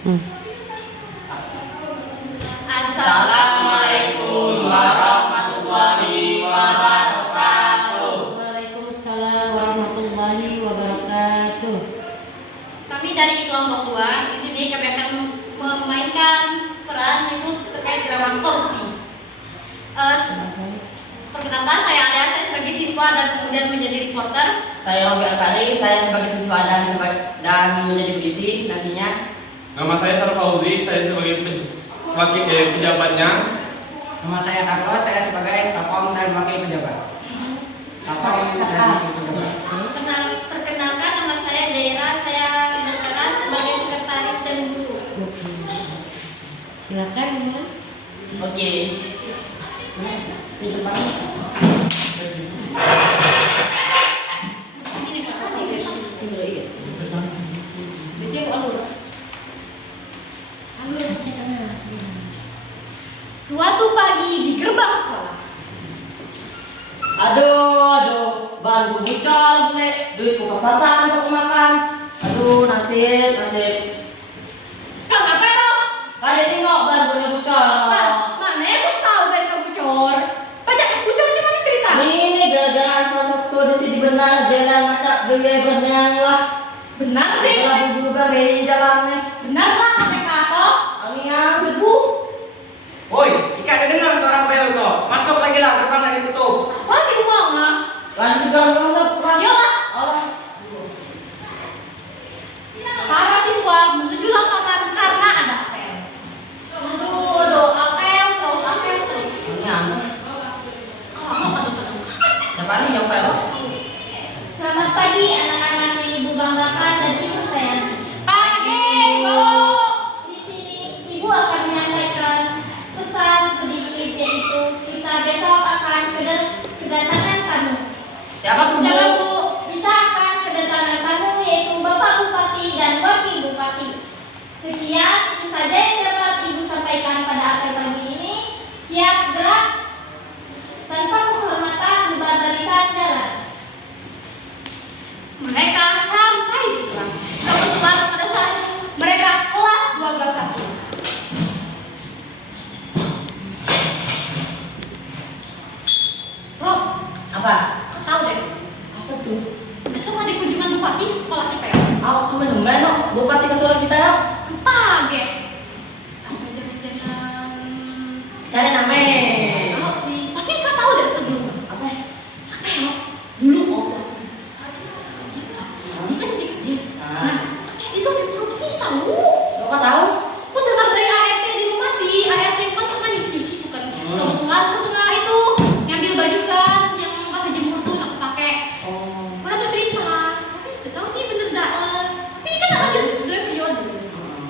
Hmm. Assalamualaikum warahmatullahi wabarakatuh. Waalaikumsalam warahmatullahi wabarakatuh. Kami dari kelompok 2 di sini kami akan memainkan peran itu terkait drama korupsi. Perkenalkan, saya Alia, saya sebagai siswa dan kemudian menjadi reporter. Saya Robi Alfari, saya sebagai siswa dan menjadi polisi nantinya. Nama saya Sarah Fauzi, saya sebagai pejabatnya. Nama saya Carlos, saya sebagai Satpam dan wakil pejabat. Satpam dan wakil pejabat. Perkenalkan, nama saya Daira, saya berperan sebagai sekretaris dan guru. Silakan dimulai. Oke. Di depan. Ini Kak. Suatu pagi di gerbang sekolah. Aduh, baru bocor ble, duitku pas-pasan untuk makan. Aduh, nasib. Kau ngapain lo? Kalian tengok baru bocor. Mana ya kau tahu dari kau bocor? Pajak bocor di mana cerita? Ini gara-gara salah satu di sini benar jalan macam benar lah. Benar sih. Kalau berubah dari jalannya. Benar lah kata kata. Angin Debu. Woi, Ika ada dengar suara bel tuh. Masuk lagi lah, gerbang nggak ditutup. Apa di rumah mah? Kan juga masuk kelas. Yo. Oh. Para siswa menuju lapangan karena ada apel. Aduh, apel terus. Angin. Aduh. Siapa nih yang pel? Selamat pagi anak-anak yang ibu banggakan dan ibu sayangi. Pagi, Bu. Di sini ibu akan menyampaikan pesan sedikit, yaitu kita besok akan kedatangan tamu. Siapa tuh? Siapa, Bu? Bu? Kita akan kedatangan tamu yaitu Bapak Bupati dan Wakil Bupati. Sekian itu saja yang dapat ibu sampaikan pada apel pagi ini. Siap gerak tanpa penghormatan bubar barisan jalan. Mereka sampai di kelas. Kebetulan pada saat itu mereka kelas 12 1. Rob, Apa? kau tahu deh, Apa tuh? besok ada kunjungan bupati di sekolah kita ya. Aku tuh main no, bupati ke sekolah kita ya. Kaget. Apa jangan-jangan? Cari namanya. Tahu sih. Tapi kau tahu deh sebelumnya. Apa? Katanya dulu ini kan dia. Nah, itu korupsi tahu. Lo kok tahu? Aku dengar dari ART di rumah sih. ART kan cuma dicuci bukan. Kebetulan aku dengar itu ngambil baju kan yang pas jemur tuh aku pakai. Oh. Orang tuh cerita. Tapi nggak tahu sih bener nggak. Tapi kan tak lanjut dari video dulu.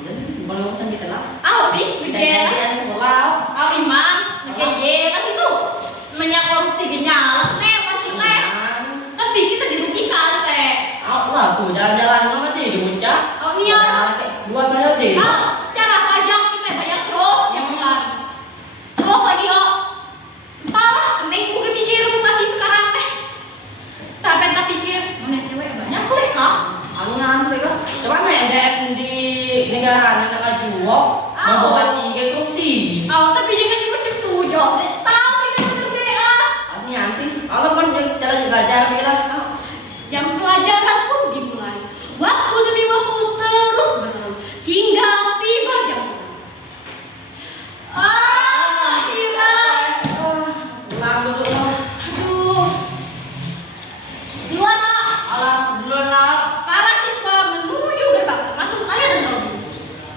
Jadi sih boleh urusan kita lah. Ah sih, Kita begitu. yang sekolah. Ah imam, begitu. Kan itu namanya korupsi genial. Kan kita. Tapi kita dirugikan sih. Aku lah tuh jalan-jalan mana tadi di Puncak. Oh iya. Dua periode. Secara pajak kita bayar terus tiap bulan. Terus lagi parah, penting gue mikir bupati sekarang teh. Tapi tak pikir mana cewek banyak kulit kak. Angin mereka. Coba nih ada di negara juga. Mau bupati kayak korupsi. Tapi jangan juga setuju. Tahu kita bekerja. Aslinya sih. Kalau kan jalan belajar kita. Jam pelajaran pun dimulai. Waktu demi waktu terus berlalu hingga tiba jam pulang. Akhirnya, Pulang dulu lah. aduh, duluan nak. Alah dulu lah. Para siswa menuju gerbang termasuk ayah dan Robi.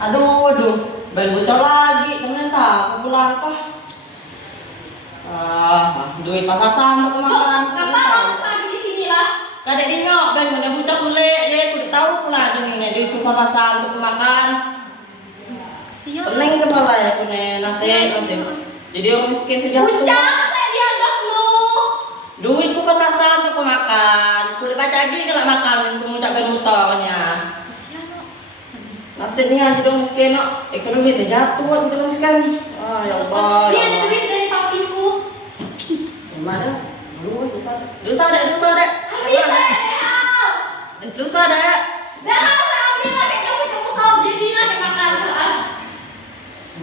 Aduh, baru bocor lagi. Ternyata aku pulang kah? Duit pas-pasan untuk makan. Ngapain tadi di sini lah? Kadek di ngok, ben guna bucak boleh. Jadi aku udah tahu pula ini duit pas-pasan untuk makan. Kasihan. Pening kepala ya punya nasi. Jadi orang miskin sejak Bucak saya dianggap lo. duitku pas-pasan untuk makan. Aku udah baca lagi kalau makan, aku mau tak motornya. Kasihan lo. Nasibnya jadi orang miskin, no. Ekonomi saya jatuh jadi orang miskin. Ya Allah. Dia ya ada Allah. duit dari papiku. Gimana? Dosa deh. Bisa ya. Dosa deh. Dah, saya ambil lagi kamu tahu jadi lagi makan.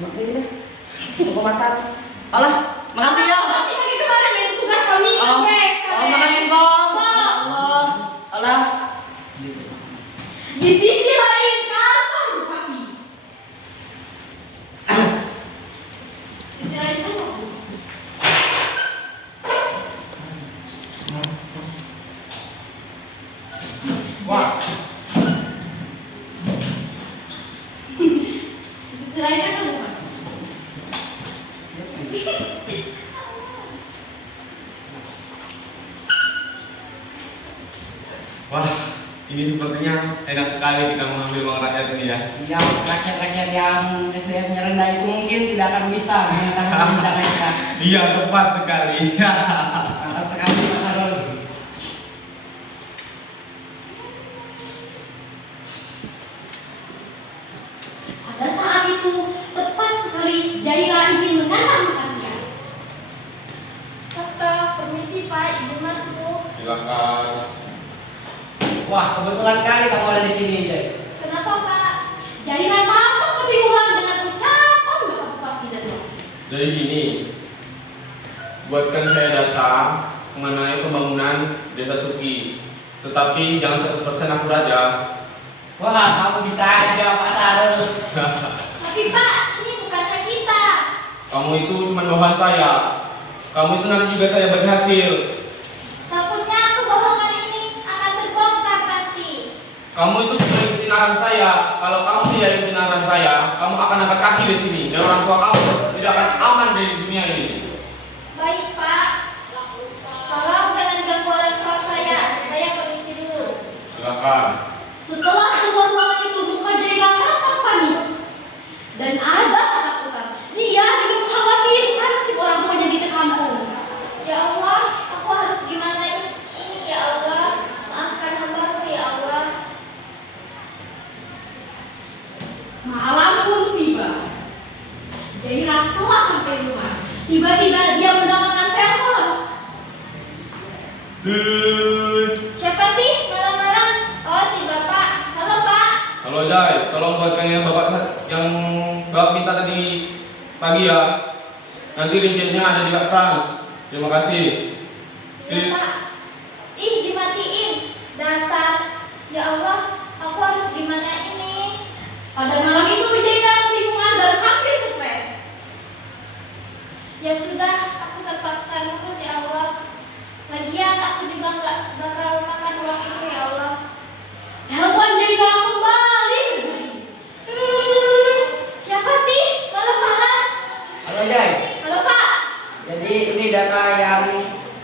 Cuma ini deh. Tunggu mata. Alah, makasih ya. Makasih lagi kemarin main tugas kami. Oh, makasih Bang. Allah. Alah. Di sisi lain apa Bupati? Sisi lain apa? Wah. Sisi lain apa Bupati? Wah, ini sepertinya enak sekali kita mengambil uang rakyat ini ya. Yang rakyat-rakyat yang SDM-nya rendah itu mungkin tidak akan bisa mengetahui perbincangan kita. Iya, tepat sekali. Mantap sekali Mas Harul. Pada saat itu tepat sekali Jaira ingin mengantar makan siang. Kakak, permisi Pak, izin masuk. Silakan. Wah, kebetulan kali kamu ada di sini, Jay. Kenapa Pak? Jaira tampak kebingungan dengan ucapan Bapak Bupati dan Jadi gini, buatkan saya data mengenai pembangunan Desa Suki. Tetapi jangan 100% akurat ya. Wah, kamu bisa aja Pak Sarul. Tapi Pak, ini bukan hak kita. Kamu itu cuma bawahan saya. Kamu itu nanti juga saya bagi hasil. Takutnya kebohongan ini akan terbongkar nanti. Kamu itu cuma ikutin arahan saya. Kalau kamu tidak ikutin arahan saya, kamu akan angkat kaki di sini. Dan orang tua kamu tidak akan aman di dunia ini. Baik Pak. Tolong jangan ganggu orang tua saya. Saya permisi dulu. Silakan. setelah keluar ruangan itu muka Jaira tampak panik dan ada ketakutan. Dia juga mengkhawatirkan si orang tuanya di kampung. Ya Allah, aku harus gimana ini ya Allah. Maafkan hambamu ya Allah. Malam pun tiba. Jaira telah sampai rumah. Tiba-tiba dia mendapatkan telepon. Siapa sih malam-malam? Oh, si Bapak. Halo Pak. Halo Jai, tolong buatkan yang Bapak minta tadi pagi ya. Nanti rinciannya ada di Kak Frans. Terima kasih. Iya Pak. Ih, dimatiin. Dasar. Ya Allah, aku harus gimana ini? Pada malam itu Jaira kebingungan dan hampir stres. Ya sudah, aku terpaksa nurut ya Allah. Lagian aku juga nggak bakal makan uang itu ya Allah. Telepon Jaira kembali. Siapa sih? Halo. Halo Jay. Halo Pak. Jadi ini data yang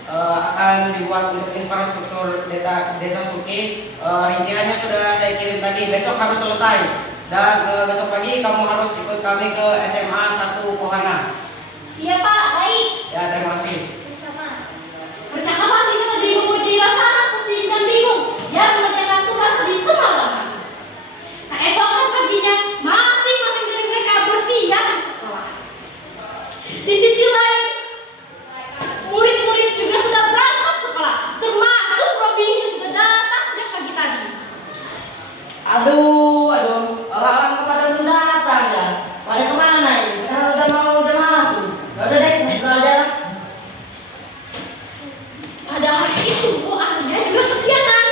akan dibuat untuk infrastruktur Desa Suki. Rinciannya sudah saya kirim tadi. Besok harus selesai. Dan besok pagi kamu harus ikut kami ke SMA 1 Kohana. Iya Pak, baik. Ya, terima kasih. Bersama. Percakapan singkat tadi membuat Jaira sangat pusing dan bingung. Dia mengerjakan tugas tadi semalaman. Keesokan paginya, masing-masing dari mereka bersiap di sekolah. Di sisi lain, murid-murid juga sudah berangkat sekolah, termasuk Robi yang sudah datang sejak pagi tadi. Aduh. Orang-orang kepada belum datang ya. Pada kemana ini? Padahal udah mau jam masuk. Udah deh, belajar. Pada hari itu, Bu Arya juga kesiangan.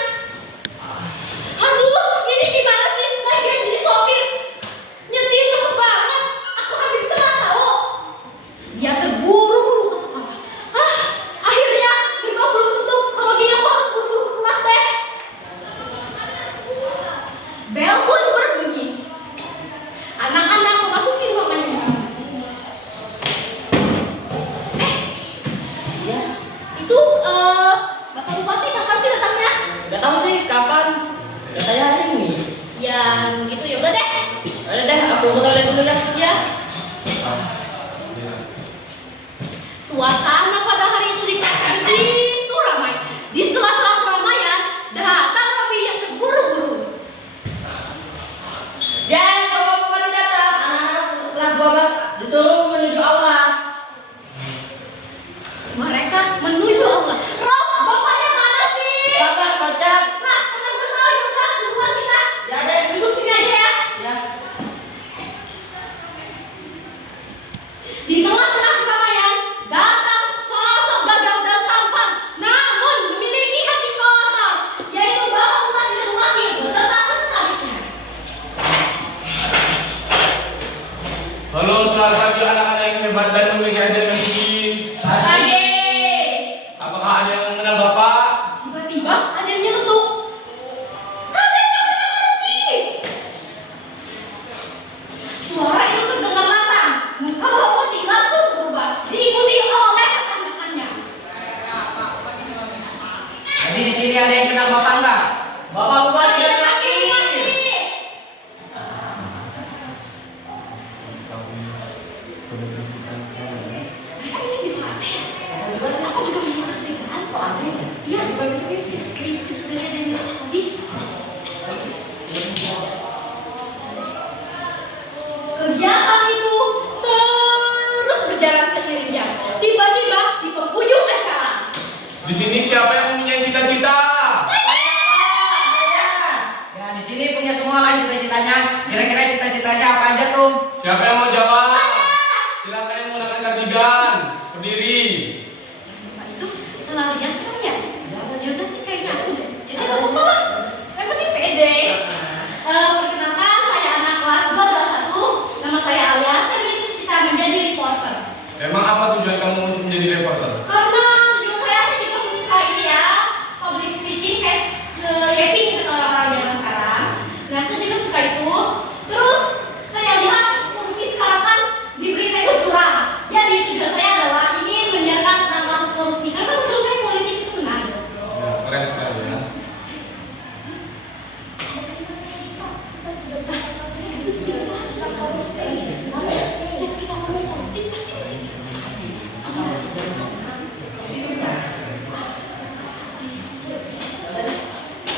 Aduh, ini gimana sih? Lagian jadi sopir. Nyetir cepet banget. Aku hampir telat tau. Dia terburu-buru ke sekolah. Akhirnya gerbang belum tutup. Kalau gini aku harus buru-buru ke kelas deh. Bel pun berbunyi. Anak-anak memasuki ruangannya masing-masing. Iya. Itu Bapak Bupati kapan sih datangnya? Gak tahu sih kapan. Katanya hari ini. Ya, gitu ya udah deh. Udah deh, aku mau toilet dulu ya. Ya. Suasana pada hari itu di kelas begitu ramai. Di sela-sela keramaian datang Robi yang terburu-buru. Guys, kalau Bupati datang, anak-anak kelas 12 disuruh menuju aula. Mereka menuju aula. Rob, bapaknya mana sih? Sabar, baca. Nah, mana gue tahu ya udah duluan kita. Ya deh. Duduk sini aja ya. Ya. Halo, selamat pagi anak-anak yang hebat dan memiliki ajaran yang tinggi. Pagi. Apakah ada yang mengenal Bapak? Tiba-tiba ada yang nyeletuk. Kalian siapa namanya sih? Suara itu terdengar lantang. Muka Bapak Bupati langsung berubah, diikuti oleh rekan-rekannya. Jadi di sini ada yang kenal Bapak enggak? Bapak Bupati yang Bupati. Mereka bisik-bisik apa ya? Aku juga mendengar cerita kok aneh. Iya, juga bisik-bisik. Udah ada yang bilang tadi. Kegiatan itu terus berjalan seiring jam. Tiba-tiba di penghujung acara, Di sini siapa yang mempunyai cita-cita? Ya, di sini punya semua kan cita-citanya. Kira-kira cita-citanya apa aja tuh? Siapa yang mau jawab? Silakan yang menggunakan kardigan. Berdiri. Pak itu salah lihat kan ya? Ya udah sih kayaknya aku deh. Ya udah nggak apa-apa lah. Yang penting pede. Perkenalkan saya anak kelas 221. Nama saya Alia. Saya memiliki cita menjadi reporter. Emang apa tujuan kamu untuk menjadi reporter? Karena tujuan saya juga suka ini ya, public speaking kayak yaping dengan orang-orang zaman sekarang. Nah saya juga suka itu. Terus saya lihat korupsi sekarang kan di berita itu curang. Jadi tujuan saya adalah ingin menyiarkan tentang kasus korupsi. Karena menurut saya politik itu menarik. Ya, keren sekali ya.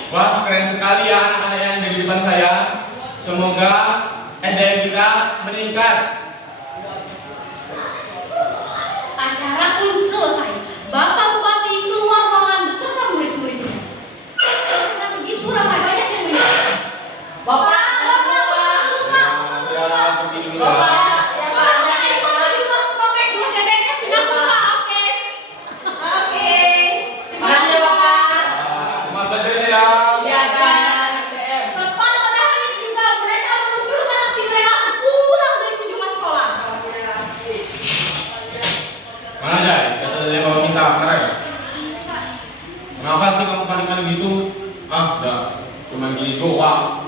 Wah, keren sekali ya anak-anak yang ada di depan saya. Semoga SDM kita meningkat. Acara pun selesai. Bapak Bupati keluar ruangan beserta murid-muridnya. Nah begitu ramai banyak yang menyertai. Bapak, Ya, pergi dulu ya. makasih ya Bapak. Semangat belajar ya. Iya kan, STM. Mana aja? Kata dia bawa minta keren. Kenapa sih kamu paling-paling gitu? Ah, udah. Cuman gini doang.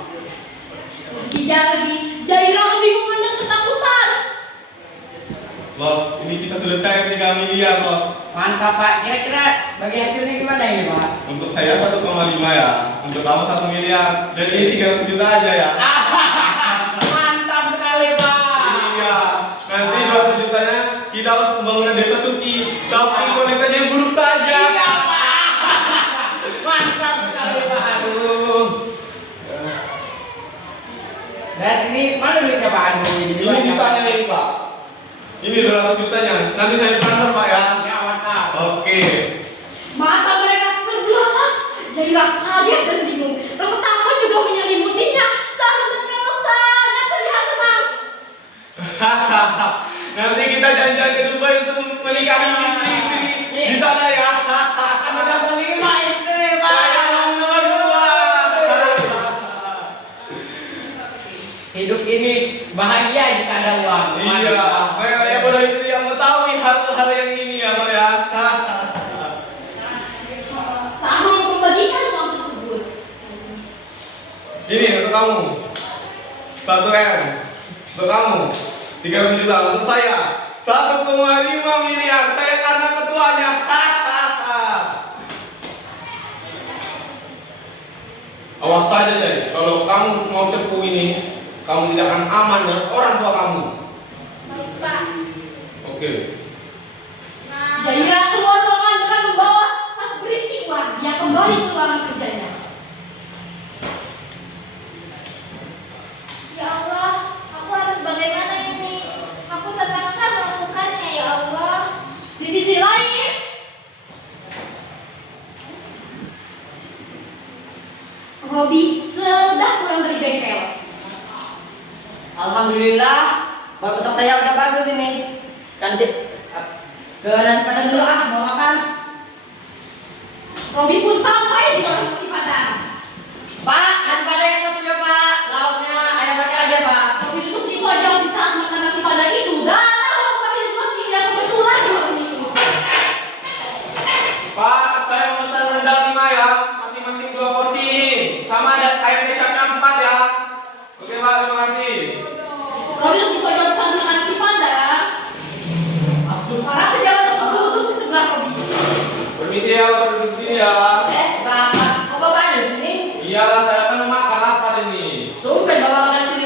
Los, ini kita sudah cair 3 miliar, Los. Mantap Pak. Kira-kira bagi hasilnya gimana ini Pak? Untuk saya 1,5 ya. Untuk kamu 1 miliar. Dan ini 300 juta aja ya. Mantap sekali Pak. Iya. Nanti 200 jutanya kita harus pembangunan desa Suki. Tapi kualitasnya yang buruk saja. Iya Pak. Mantap sekali Pak. Aduh. Dan ini mana duitnya Pak? Aduh, Ini sisanya nih, Pak. Ini 200 jutanya. Nanti saya transfer, Pak ya. Ya mantap. Oke. Mata mereka terbelalak. Jairah kaget dan bingung. Rasa takut juga menyelimutinya. Saat mendengar sangat terlihat senang. Nanti kita jalan-jalan ke Dubai untuk menikahi istri-istri di sana ya. Ada double 5 istri Pak. Saya mau nomor 2. Hidup ini bahagia jika ada uang. Iya, mereka bodoh itu yang mengetahui hal-hal yang ini ya, Pak ya. Saat mau membagikan uang tersebut. Ini untuk kamu. 1 M. Untuk kamu. 300 juta untuk saya. 1,5 miliar. Saya anak ketuanya. Awas saja Jay. Kalau kamu mau cepu ini, kamu tidak akan aman dengan orang tua kamu. Baik, Pak. Oke. Jairah keluar ruangan dengan membawa tas berisi uang. Dia kembali ke ruangan kerjanya. Ya Allah, aku harus bagaimana ini? Aku terpaksa melakukannya, ya Allah. Di sisi lain, Robi sedang pulang dari bengkel. Alhamdulillah, untuk saya udah bagus ini. Kan ke nasi padang dulu ah, mau makan. Robi pun sampai di warung nasi padang. Pak, nasi padang yang satunya Pak, lauknya ayam bakar aja Pak. Robi duduk di pojok di saat makan nasi padang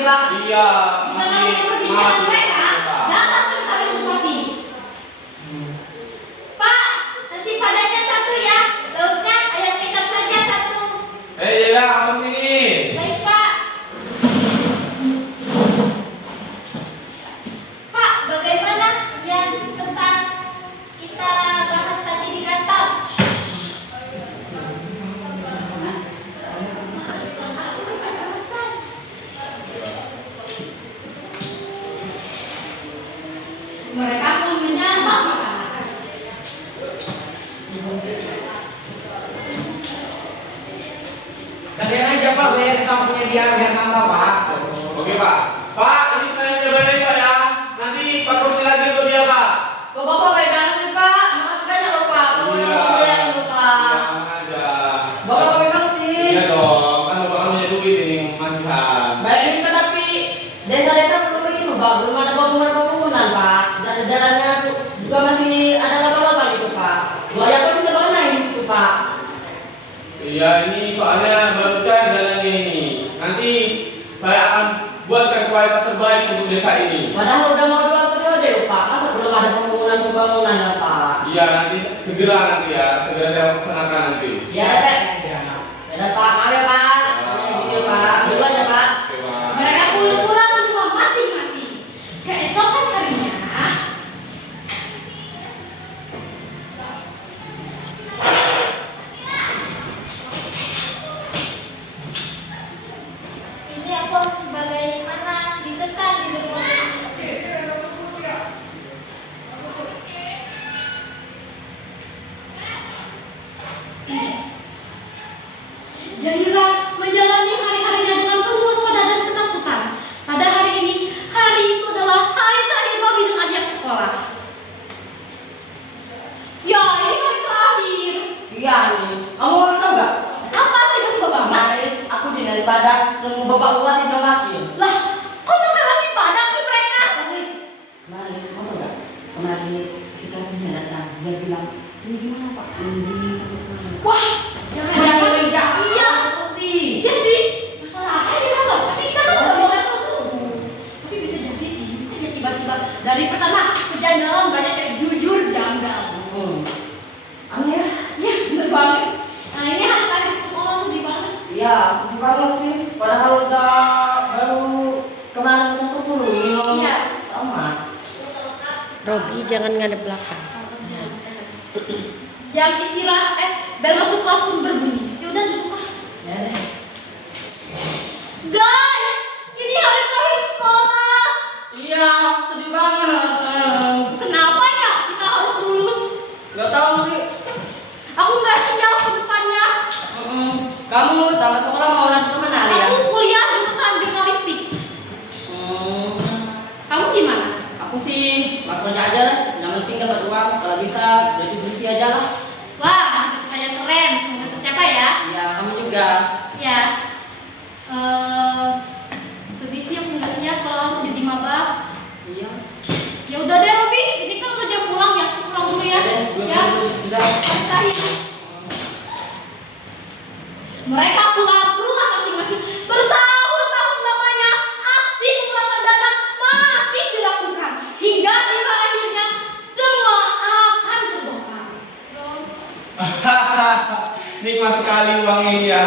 Pak. Iya, Kita masih namanya perbincangan masih, mereka, Pak. datang sekretaris bupati. Pak, nasi padangnya satu ya. Lauknya ayam kecap saja satu. Jaya, kamu sini. Baik, Pak. Pak, bagaimana yang tentang kita bahas tadi di kantor? Mereka pun menyantap makanan. Sekalian aja Pak bayar sampurnya dia biar nambah Pak. Oke, Pak. Pak, ini sekalian saya bayarin, Pak ya. Nanti Pak kasih lagi untuk dia, Pak. Kok Bapak baik banget sih Pak? Makasih banyak loh Pak. Bapak Iya. udah bayar loh Pak. Iya, aja. Bapak baik banget sih. Iya dong, kan Bapak kan punya duit ini masihan. Baik juga tapi desa-desa belum begitu Pak. Belum ada bangunan Pak. Dan jalannya tuh juga masih ada laba-laba gitu Pak. Buaya pun bisa berenang di situ Pak. Iya, ini soalnya baru kan jalannya ini. Nanti saya akan buatkan kualitas terbaik untuk desa ini. Padahal udah mau 2 periode loh Pak. Masa belum ada pembangunan ya Pak? Iya, nanti segera nanti ya, segera saya laksanakan nanti. Iya saya. Ya Pak, maaf ya Pak. Ini gini Pak. Dulu aja Pak. Oke, Pak. Mereka pulang ke rumah masing-masing. Keesokan harinya, Ini aku harus bagaimana ditekan di berbagai sisi. Jaira menjalani hari-harinya dengan penuh waspada dan ketakutan. Pada hari ini, hari itu adalah hari terakhir Robi dan Ajak sekolah. Ya, ini hari terakhir. Iya nih. Kamu mau tahu nggak? Apa tiba-tiba banget? Kemarin aku di daripada nunggu Bapak Bupati belum wakil. Lah, kok makan nasi padang sih mereka? Kemarin kamu tahu nggak? Kemarin si Kartini datang. Dia bilang, ini gimana Pak? Ini Wah, jangan-jangan iya. sih. Iya sih. Masalah apa di kantor? Tapi kita kan nggak boleh tunggu. Tapi bisa jadi sih, bisa jadi tiba-tiba dari pertama kejanggalan banyak yang jujur janggal. Aneh ya? Iya, bener banget. Nah, ini hari terakhir di sekolah tuh di mana? Iya, sedih banget sih. Padahal udah baru kemarin udah 10 ini mau Iya. tamat. Robi jangan ngadep belakang. Jam istirahat, bel masuk kelas pun berbunyi. Ya udah duduk ah. Ya deh. Guys, ini hari terakhir sekolah. Iya, sedih banget. Kenapa ya kita harus lulus? Gak tahu sih. Aku nggak siap ke depannya. Kamu tamat sekolah mau lanjut kemana ya? Aku kuliah jurusan jurnalistik. Kamu gimana? Aku sih ngakunya aja lah. Yang penting dapat uang. Kalau bisa jadi bersih aja lah. Wah, cita-cita yang keren. Semoga tercapai ya. Iya, kamu juga. Ya. Sedih sih aku nggak siap kalau harus jadi maba. Iya. Ya udah deh Robi, ini kan udah jam pulang ya. Aku pulang dulu ya. Ya. Akhir. Mereka pulang ke rumah masing-masing. Bertahun-tahun lamanya aksi pengumpulan dana masih dilakukan hingga tiba akhirnya semua akan terbongkar. Nikmat sekali uang ini ya.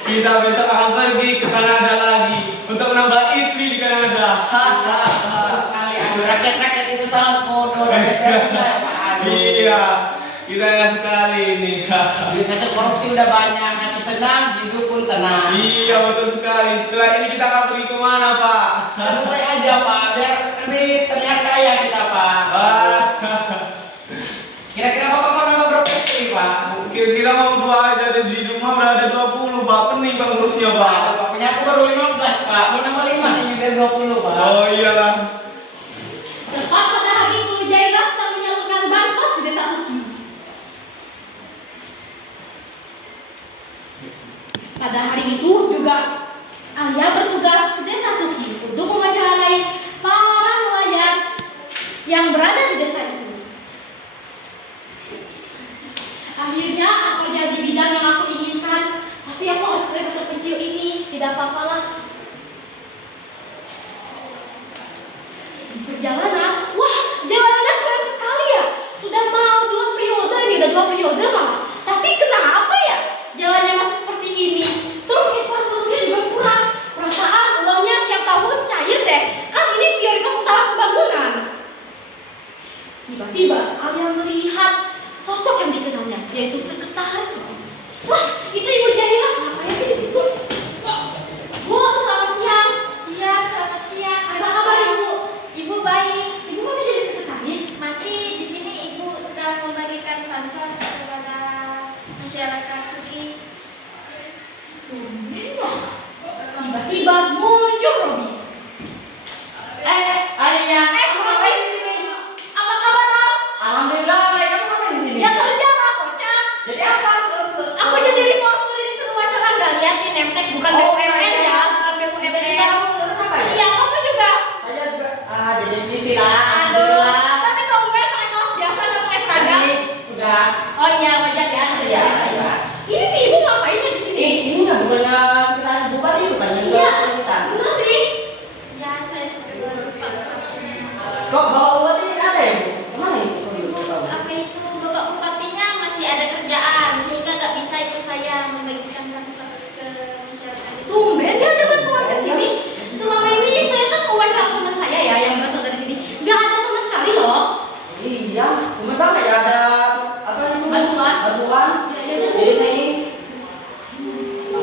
Kita besok akan pergi ke Kanada lagi untuk menambah istri di Kanada. Sekali ada rakyat-rakyat itu sangat bodoh. Iya, kita enak sekali ini. Besok korupsi udah banyak, hati senang, hidup pun tenang. Iya, betul sekali. Setelah ini kita akan pergi kemana, Pak? Mulai aja Pak, biar lebih terlihat kaya kita Pak. Kira-kira Bapak mau nambah berapa istri Pak? Kira-kira mau 2 aja, di rumah udah ada 20, Pak. Pening Pak ngurusnya, Pak. Pak, punya aku baru 15 Pak, mau nambah 5 nih biar 20 Pak. Oh iyalah. Tepat pada hari itu Jaira sedang menyalurkan bansos di desa Suki. Pada hari itu juga Alia bertugas ke desa Suki untuk mewawancarai para nelayan yang berada di desa itu. Akhirnya aku jadi bidang yang aku inginkan, tapi aku harus kerja terpencil ini, tidak apa-apa lah. di perjalanan, wah jalanannya keren sekali ya. Sudah mau 2 periode nih, udah 2 periode malah. Tapi kenapa ya jalannya masih seperti ini? Terus infrastrukturnya juga kurang. Perasaan uangnya tiap tahun cair deh. Kan ini prioritas utama pembangunan. Tiba-tiba Alia melihat sosok yang dikenalnya, yaitu sekretaris. Wah, itu Ibu Jahira, ngapain sih di situ? Bu, selamat siang. Iya, selamat siang. Apa kabar Ibu? Ibu baik. Ibu masih jadi sekretaris? Masih di sini Ibu sedang membagikan bansos kepada masyarakat Suki. Tiba-tiba muncul Robi. Ayahnya, kamu ngapain di sini? Apa kabar Rob? Alhamdulillah, baik. Kamu ngapain di sini? Ya kerja lah, kocak. Jadi apa? Aku jadi reporter ini seru acara nggak lihat di Nemtek, bukan Oh, BUMN iya. ya, bukan Jadi BUMN. kamu ngapain? Iya, kamu juga. Saya juga jadi divisi lah. Aduh, Alhamdulillah. tapi kamu pakai kaos biasa nggak pakai seragam. Ini udah. Oh iya, wajar ya. Iya, wajar. iya. Ini sih Ibu ngapain ya di sini? Ini nggak bukannya sekretaris bupati itu kan yang Iya, kita. bener sih. Ya, saya sekretaris Pak Bupati. Kok bawa bupati ini ada ya, Bu? Kemana ini? Kok Ibu, belum tahu? apa itu Bapak Bupatinya masih ada kerjaan sehingga nggak bisa ikut saya membagikan bansos ke masyarakat. Tumben dia ada bantuan ke sini. Selama ini saya kan wawancara teman saya ya yang berasal dari sini. Nggak ada sama sekali loh. Iya, cuma banget ya ada apa itu? Bantuan. Bantuan. Ya, ya, ya. Jadi saya ini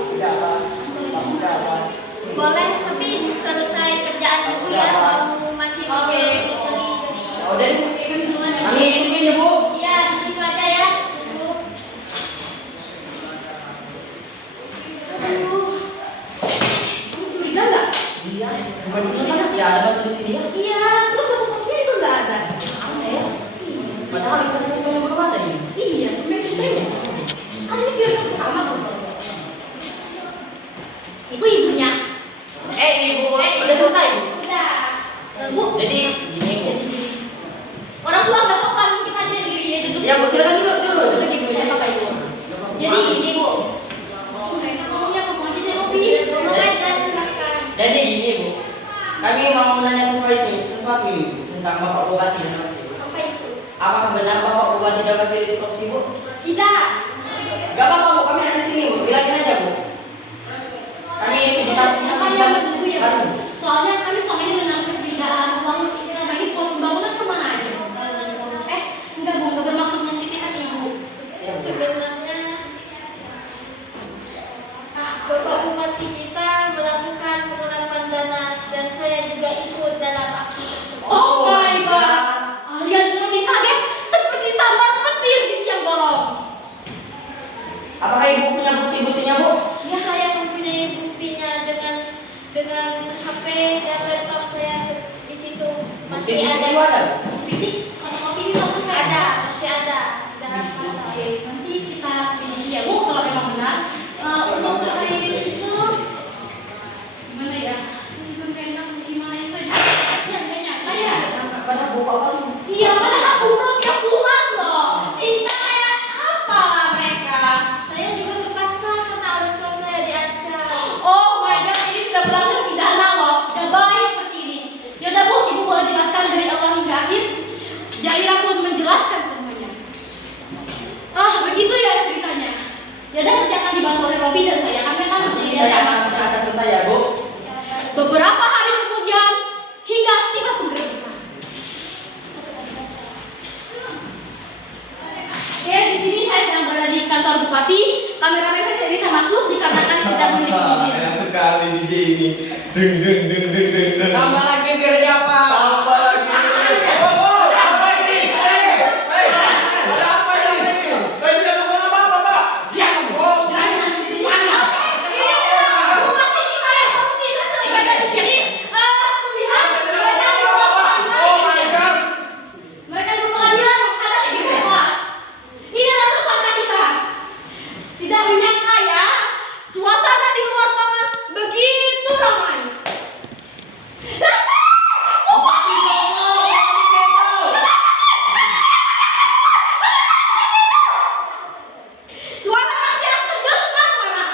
tidak apa, tidak apa. Boleh, tapi selesai kerjaan Ibu ya, mau masih mau Oke. geli-geli. Ya udah deh. Kami duluan aja. Kami ituin ya, Bu. Iya, di situ aja ya. Bu. Aduh. Kamu curiga nggak? Iya, cuma di sini kan ya ada bantu di sini ya. Iya, terus bapaknya juga nggak ada. Aneh ya. Padahal kita sini punya bulu mata ini. Iya, tumben-tumben ya. Kan ini biar pertama kalau saya. Itu ibunya. Ibu, udah selesai, Bu. Udah. Bu, Jadi gini, Bu. jadi gini. Orang tua nggak sopan, kita aja diri aja dulu. Ya, Bu, silakan dulu. Itu gimana Bapak Ibu? Jadi ini Bu. Nggak enak ngomongnya, ngomong aja deh Robi. Ngomong aja, silakan. Jadi gini, Bu. Kami mau nanya sesuatu ini, Bu, tentang Bapak Bupati dan Wakil. Apa itu? Apakah benar Bapak Bupati dan Wakil itu korupsi, Bu? Tidak. Gak apa-apa, Bu. Kami ada di sini, Bu. Bilangin aja, Bu. Kami bisa Makanya menunggu ya. Kan? Soalnya kami selama ini menangkap curigaan uang selama ini pos pembangunan kemana aja? Enggak Bu, enggak bermaksud menyakiti hati Ibu. Sebenarnya Bapak Bupati kita melakukan pengelapan dana dan saya juga ikut dalam aksi tersebut. Oh my God. Kalian lebih kaget seperti sambar petir di siang bolong. Apakah Ibu punya bukti-buktinya, Bu? Ya, saya mempunyai buktinya dengan HP dan laptop saya di situ masih Bukti-bukti ada. itu ada, Bu? Fisik, kalau kopi di sana Ada, masih ada. Dalam Oke, nanti kita selidiki ya Bu kalau memang benar. Untuk sampai itu gimana ya? Saya juga nggak enak gimana ya saya. Ya nggak nyangka ya. Pada Bapak Bupati. Iya, padahal umroh tiap bulan loh. Ini kayak apa mereka? saya juga terpaksa karena orang tua saya diancam. Oh my God, ini sudah melanggar pidana loh. Gak baik seperti ini. Yaudah Bu, Ibu boleh jelaskan dari awal hingga akhir. Jaira pun menjelaskan semuanya. Ah, begitu ya ceritanya. Yaudah, nanti akan dibantu oleh Robi dan saya. Kami akan Nanti bekerja saya sama. akan atas selesai ya, Bu. Beberapa hari kemudian hingga tiba penggerbekan. Oke, di sini saya sedang berada di kantor Bupati. Kameramen saya tidak bisa masuk dikarenakan tidak memiliki izin. Enak sekali DJ ini. Deng deng deng deng deng deng. Tambah lagi biar siapa? Tambah lagi. Oh, apa ini? Ada apa ini? Saya tidak ngomong apa-apa, Pak. Ya, Oh, saya nanti di mana? Ini adalah Bupati kita yang korupsi. Saya sering ada di sini. Pemilihan mereka di bawah pengadilan. oh my God. Mereka di bawah pengadilan ada di semua. Ini adalah tersangka kita. Tidak menyangka ya, suasana di luar ruangan begitu ramai. Suara rakyat terdengar marah.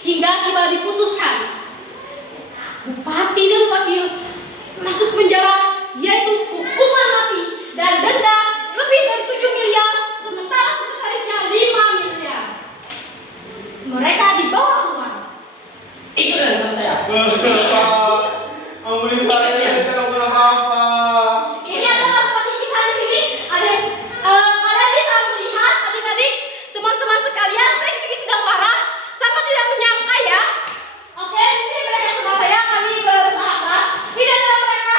Hingga tiba diputuskan Bupati dan Wakil masuk penjara, yaitu hukuman mati dan denda lebih dari 7 miliar, sementara sekretarisnya 5 miliar. Mereka dibawa keluar. Ikut dan sama saya. Pak, ampuni saya, saya tidak melakukan apa-apa. Ini adalah bupati kita di sini. Kalian bisa melihat adik-adik, teman-teman sekalian, saya di sini sedang marah, sangat tidak menyangka ya. Oke, di sini mereka sama saya, kami berusaha keras. Ini adalah mereka.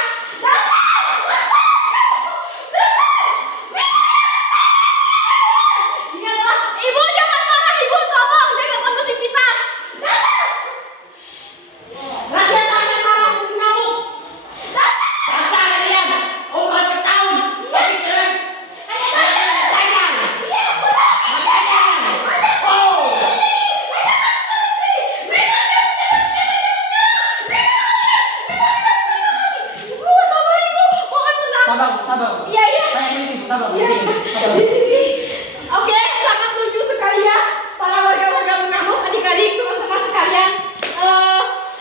Ini adalah ibu, jangan marah ibu, tolong jaga kondusivitas. Rakyat marah mengamuk. Dasar kalian, umur setahun, tapi keren. Tajam. Oh. Ibu, sabar ibu, mohon tenang. Sabar. Iya, iya. Saya di sini, sabar di Iya, sini. di sini. Oke, sangat lucu sekali ya para warga-warga mengamuk, adik-adik, teman-teman sekalian.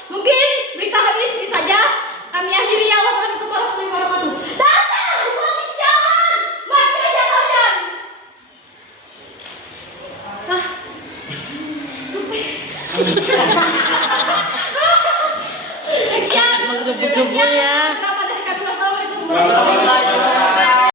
Mungkin berita hari ini sini saja. Kami akhiri ya. Wassalamualaikum warahmatullahi wabarakatuh. Dasar bupati sialan, mati aja kalian. Hah? Sekian. Menggebu-gebu ya. Berapa dari kami? Wassalamualaikum Selamat warahmatullahi wabarakatuh.